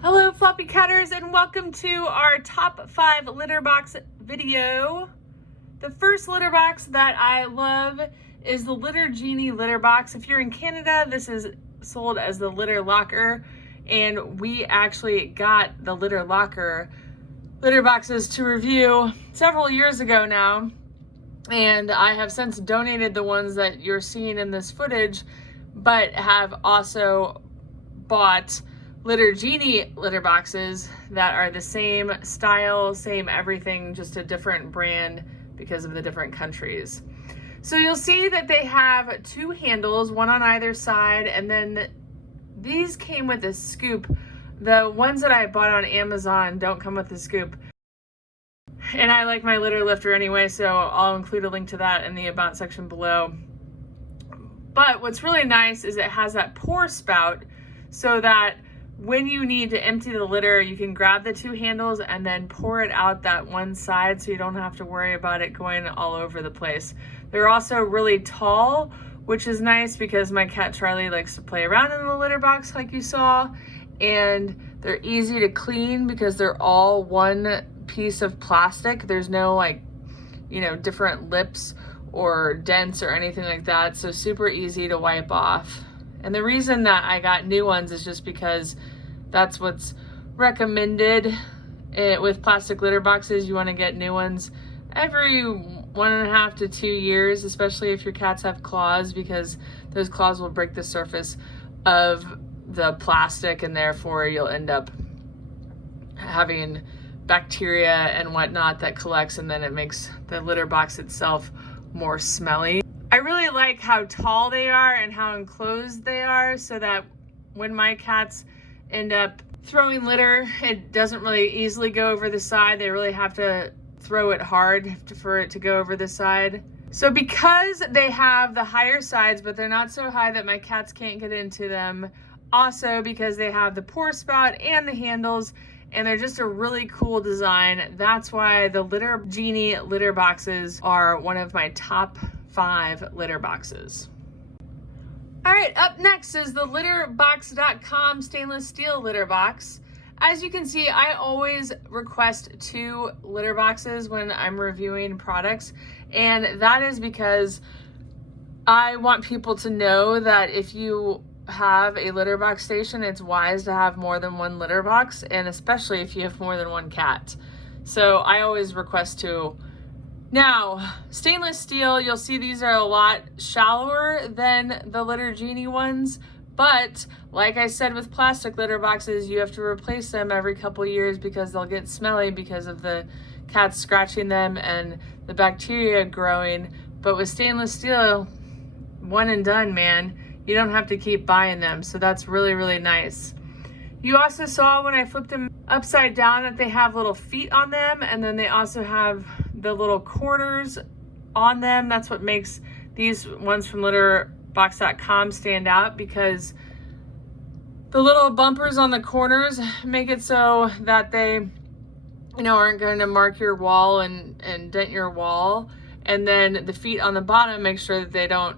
Hello Floppycatters, and welcome to our top 5 litter box video. The first litter box that I love is the Genie litter box. If you're in Canada, this is sold as the litter locker, and we actually got the litter locker litter boxes to review several years ago now, and I have since donated the ones that you're seeing in this footage, but have also bought Genie litter boxes that are the same style, same everything, just a different brand because of the different countries. So you'll see that they have 2 handles, one on either side, and then these came with a scoop. The ones that I bought on Amazon don't come with a scoop. And I like my litter lifter anyway, so I'll include a link to that in the about section below. But what's really nice is it has that pour spout so that when you need to empty the litter, you can grab the 2 handles and then pour it out that one side so you don't have to worry about it going all over the place. They're also really tall, which is nice because my cat Charlie likes to play around in the litter box like you saw, and they're easy to clean because they're all one piece of plastic. There's no different lips or dents or anything like that, so super easy to wipe off. And the reason that I got new ones is just because that's what's recommended with plastic litter boxes. You want to get new ones every 1.5 to 2 years, especially if your cats have claws, because those claws will break the surface of the plastic, and therefore you'll end up having bacteria and whatnot that collects, and then it makes the litter box itself more smelly. I really like how tall they are and how enclosed they are, so that when my cats end up throwing litter, it doesn't really easily go over the side. They really have to throw it hard for it to go over the side. So because they have the higher sides, but they're not so high that my cats can't get into them, also because they have the pour spout and the handles, and they're just a really cool design. That's why the Genie litter boxes are one of my top 5 litter boxes. All right, up next is the litterbox.com stainless steel litter box. As you can see, I always request 2 litter boxes when I'm reviewing products, and that is because I want people to know that if you have a litter box station, it's wise to have more than 1 litter box, and especially if you have more than 1 cat. So I always request 2. Now, stainless steel, you'll see these are a lot shallower than the Genie ones, but like I said with plastic litter boxes, you have to replace them every couple years because they'll get smelly because of the cats scratching them and the bacteria growing. But with stainless steel, one and done, man. You don't have to keep buying them, so that's really, really nice. You also saw when I flipped them upside down that they have little feet on them, and then they also have the little corners on them. That's what makes these ones from litterbox.com stand out, because the little bumpers on the corners make it so that they aren't going to mark your wall and dent your wall, and then the feet on the bottom make sure that they don't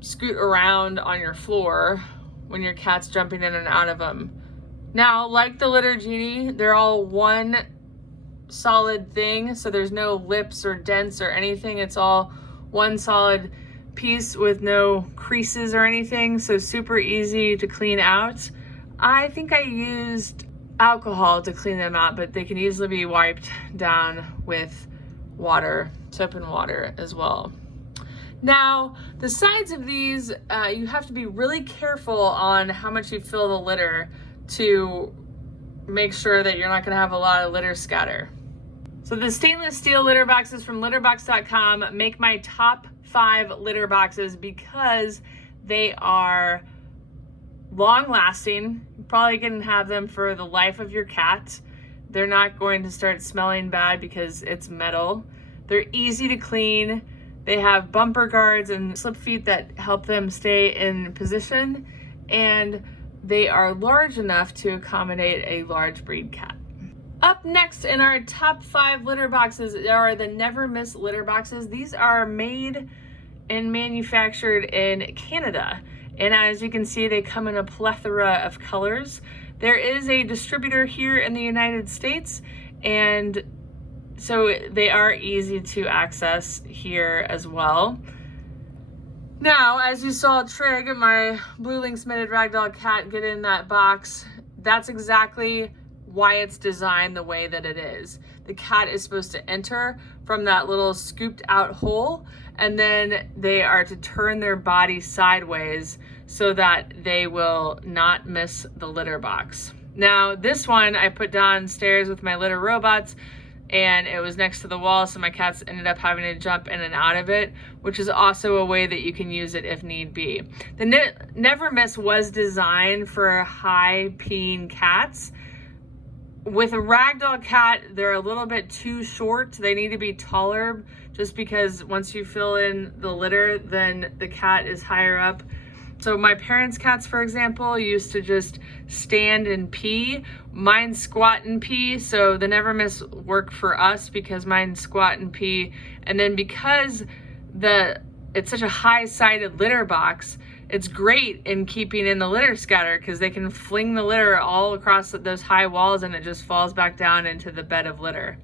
scoot around on your floor when your cat's jumping in and out of them. Now, like the Genie, they're all one solid thing, so there's no lips or dents or anything. It's all one solid piece with no creases or anything, so super easy to clean out. I think I used alcohol to clean them out, but they can easily be wiped down with water, soap and water as well. Now, the sides of these, you have to be really careful on how much you fill the litter to make sure that you're not going to have a lot of litter scatter. So the stainless steel litter boxes from litterbox.com make my top 5 litter boxes because they are long lasting. You're probably going to have them for the life of your cat. They're not going to start smelling bad because it's metal. They're easy to clean. They have bumper guards and slip feet that help them stay in position, and they are large enough to accommodate a large breed cat. Up next in our top 5 litter boxes are the NVR Miss Litter Boxes. These are made and manufactured in Canada, and as you can see, they come in a plethora of colors. There is a distributor here in the United States, and so they are easy to access here as well. Now, as you saw Trig, my blue lynx mitted ragdoll cat, get in that box, that's exactly why it's designed the way that it is. The cat is supposed to enter from that little scooped out hole, and then they are to turn their body sideways so that they will not miss the litter box. Now, this one I put downstairs with my litter robots, and it was next to the wall, so my cats ended up having to jump in and out of it, which is also a way that you can use it if need be. The Never Miss was designed for high peeing cats. With a ragdoll cat, they're a little bit too short. They need to be taller, just because once you fill in the litter, then the cat is higher up. So my parents' cats, for example, used to just stand and pee. Mine squat and pee, so the Never Miss work for us because mine squat and pee. And then because it's such a high-sided litter box, it's great in keeping in the litter scatter because they can fling the litter all across those high walls and it just falls back down into the bed of litter.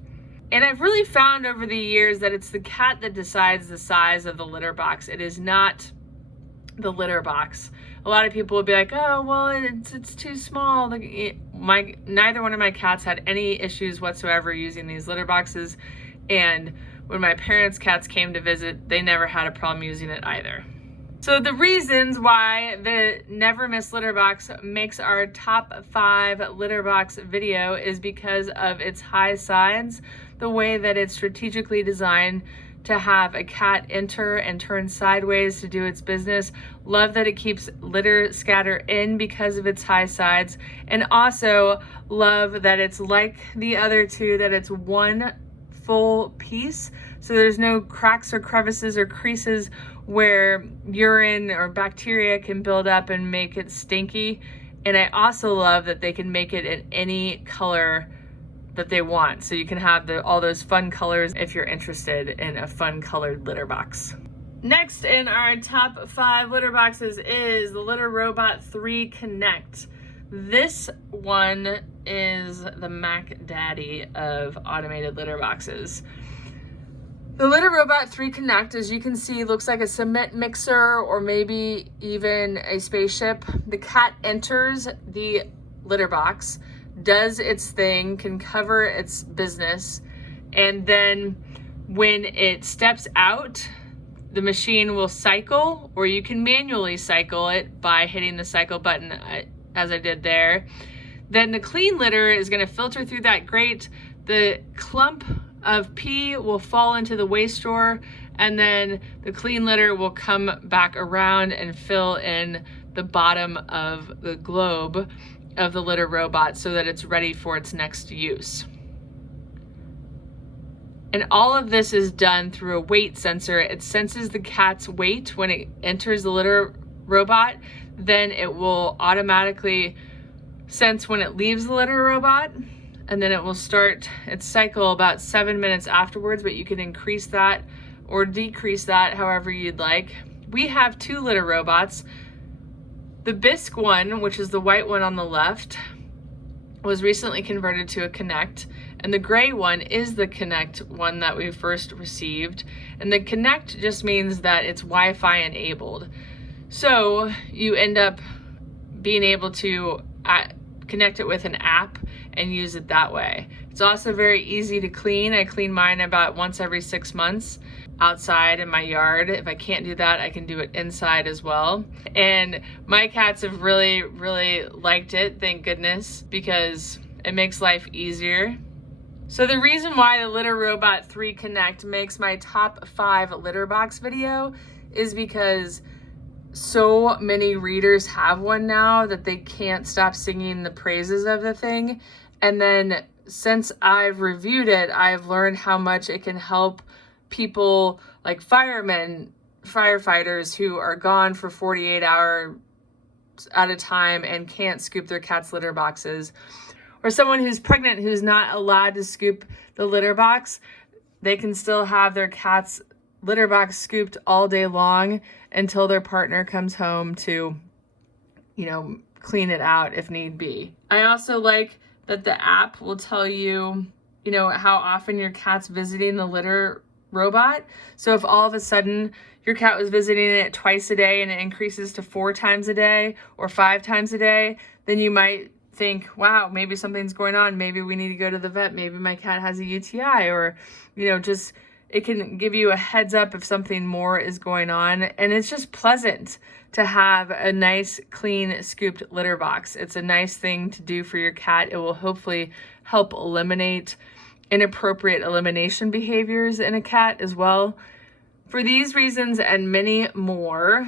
And I've really found over the years that it's the cat that decides the size of the litter box. It is not the litter box. A lot of people will be like, oh, well, it's too small. Neither one of my cats had any issues whatsoever using these litter boxes. And when my parents' cats came to visit, they never had a problem using it either. So the reasons why the Never Miss litter box makes our top 5 litter box video is because of its high sides, the way that it's strategically designed to have a cat enter and turn sideways to do its business. Love that it keeps litter scatter in because of its high sides, and also love that it's like the other two, that it's one full piece, so there's no cracks or crevices or creases where urine or bacteria can build up and make it stinky. And I also love that they can make it in any color that they want, so you can have all those fun colors if you're interested in a fun colored litter box. Next in our top 5 litter boxes is the Litter Robot 3 Connect. This one is the Mac Daddy of automated litter boxes. The Litter Robot 3 Connect, as you can see, looks like a cement mixer or maybe even a spaceship. The cat enters the litter box, does its thing, can cover its business, and then when it steps out, the machine will cycle, or you can manually cycle it by hitting the cycle button as I did there. Then the clean litter is going to filter through that grate. The clump of pee will fall into the waste drawer, and then the clean litter will come back around and fill in the bottom of the globe of the litter robot so that it's ready for its next use. And all of this is done through a weight sensor. It senses the cat's weight when it enters the litter robot, then it will automatically sense when it leaves the litter robot, and then it will start its cycle about 7 minutes afterwards, but you can increase that or decrease that however you'd like. We have 2 litter robots. The Bisque one, which is the white one on the left, was recently converted to a Connect, and the gray one is the Connect one that we first received. And the Connect just means that it's Wi-Fi enabled. So you end up being able to connect it with an app and use it that way. It's also very easy to clean. I clean mine about once every 6 months outside in my yard. If I can't do that, I can do it inside as well. And my cats have really, really liked it, thank goodness, because it makes life easier. So the reason why the Litter Robot 3 Connect makes my top 5 litter box video is because so many readers have one now that they can't stop singing the praises of the thing. And then since I've reviewed it, I've learned how much it can help people like firemen, firefighters who are gone for 48 hours at a time and can't scoop their cat's litter boxes, or someone who's pregnant who's not allowed to scoop the litter box. They can still have their cat's litter box scooped all day long until their partner comes home to, clean it out if need be. I also like that the app will tell you, you know, how often your cat's visiting the litter robot. So if all of a sudden your cat was visiting it twice a day and it increases to 4 times a day or 5 times a day, then you might think, wow, maybe something's going on. Maybe we need to go to the vet. Maybe my cat has a UTI, or, you know, just, it can give you a heads up if something more is going on. And it's just pleasant to have a nice, clean, scooped litter box. It's a nice thing to do for your cat. It will hopefully help eliminate inappropriate elimination behaviors in a cat as well. For these reasons and many more,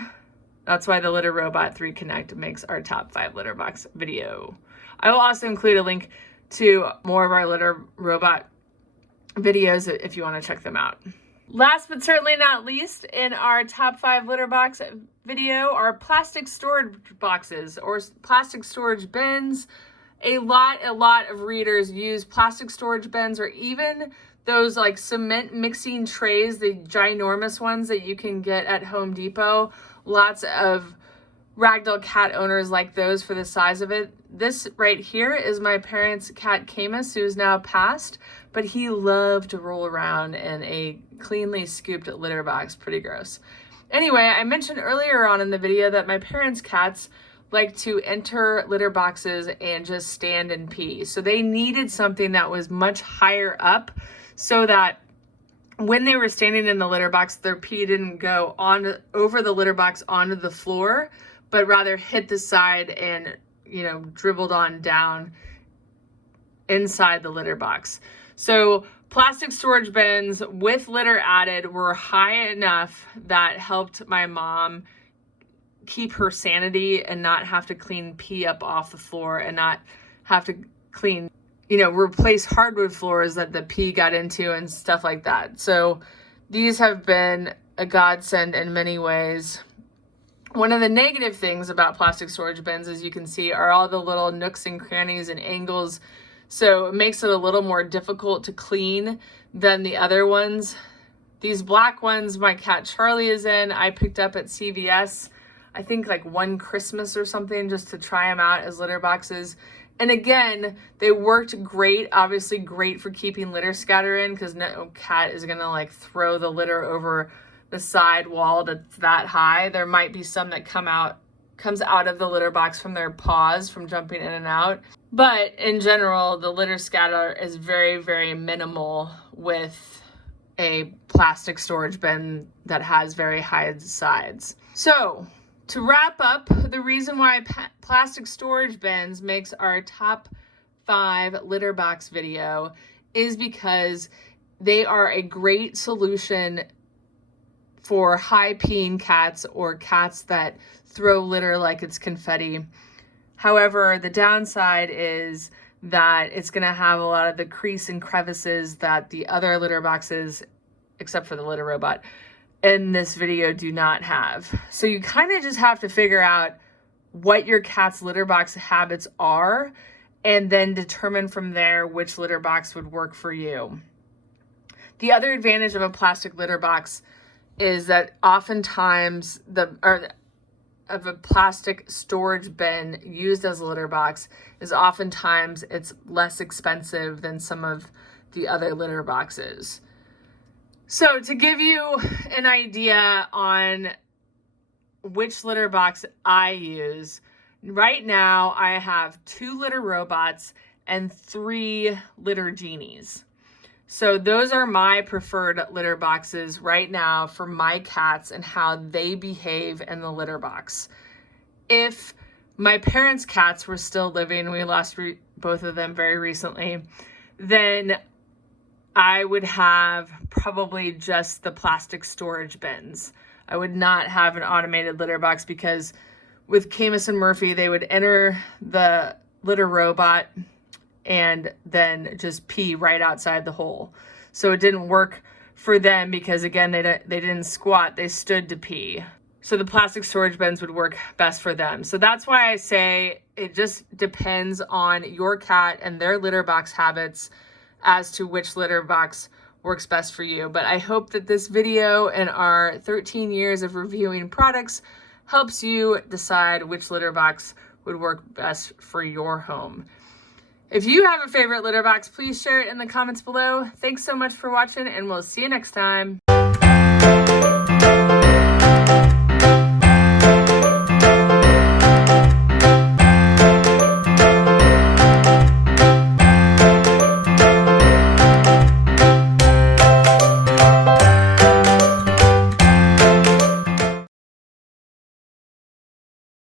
that's why the Litter Robot 3 Connect makes our top 5 litter box video. I will also include a link to more of our Litter Robot videos if you want to check them out. Last but certainly not least, in our top 5 litter box video are plastic storage boxes or plastic storage bins. A lot of readers use plastic storage bins, or even those like cement mixing trays, the ginormous ones that you can get at Home Depot. Lots of ragdoll cat owners like those for the size of it. This right here is my parents' cat Camus, who is now passed, but he loved to roll around in a cleanly scooped litter box. Pretty gross. Anyway, I mentioned earlier on in the video that my parents' cats like to enter litter boxes and just stand and pee. So they needed something that was much higher up so that when they were standing in the litter box, their pee didn't go on over the litter box onto the floor, but rather hit the side and, you know, dribbled on down inside the litter box. So plastic storage bins with litter added were high enough that helped my mom keep her sanity and not have to clean pee up off the floor and not have to clean, you know, replace hardwood floors that the pee got into and stuff like that. So these have been a godsend in many ways. One of the negative things about plastic storage bins, as you can see, are all the little nooks and crannies and angles. So it makes it a little more difficult to clean than the other ones. These black ones my cat Charlie is in, I picked up at CVS, I think like one Christmas or something, just to try them out as litter boxes. And again, they worked great, obviously great for keeping litter scatter in, because no cat is gonna like throw the litter over the side wall that's that high. There might be some that comes out of the litter box from their paws from jumping in and out. But in general, the litter scatter is very, very minimal with a plastic storage bin that has very high sides. So to wrap up, the reason why plastic storage bins makes our top 5 litter box video is because they are a great solution for high peeing cats or cats that throw litter like it's confetti. However, the downside is that it's going to have a lot of the crease and crevices that the other litter boxes, except for the Litter Robot, in this video do not have. So you kind of just have to figure out what your cat's litter box habits are and then determine from there which litter box would work for you. The other advantage of a plastic litter box is that oftentimes of a plastic storage bin used as a litter box is oftentimes it's less expensive than some of the other litter boxes. So to give you an idea on which litter box I use, right now I have 2 Litter Robots and 3 Litter Genies. So those are my preferred litter boxes right now for my cats and how they behave in the litter box. If my parents' cats were still living, we lost both of them very recently, then I would have probably just the plastic storage bins. I would not have an automated litter box because with Camus and Murphy, they would enter the Litter Robot and then just pee right outside the hole. So it didn't work for them because, again, they didn't squat, they stood to pee. So the plastic storage bins would work best for them. So that's why I say it just depends on your cat and their litter box habits as to which litter box works best for you. But I hope that this video and our 13 years of reviewing products helps you decide which litter box would work best for your home. If you have a favorite litter box, please share it in the comments below. Thanks so much for watching, and we'll see you next time.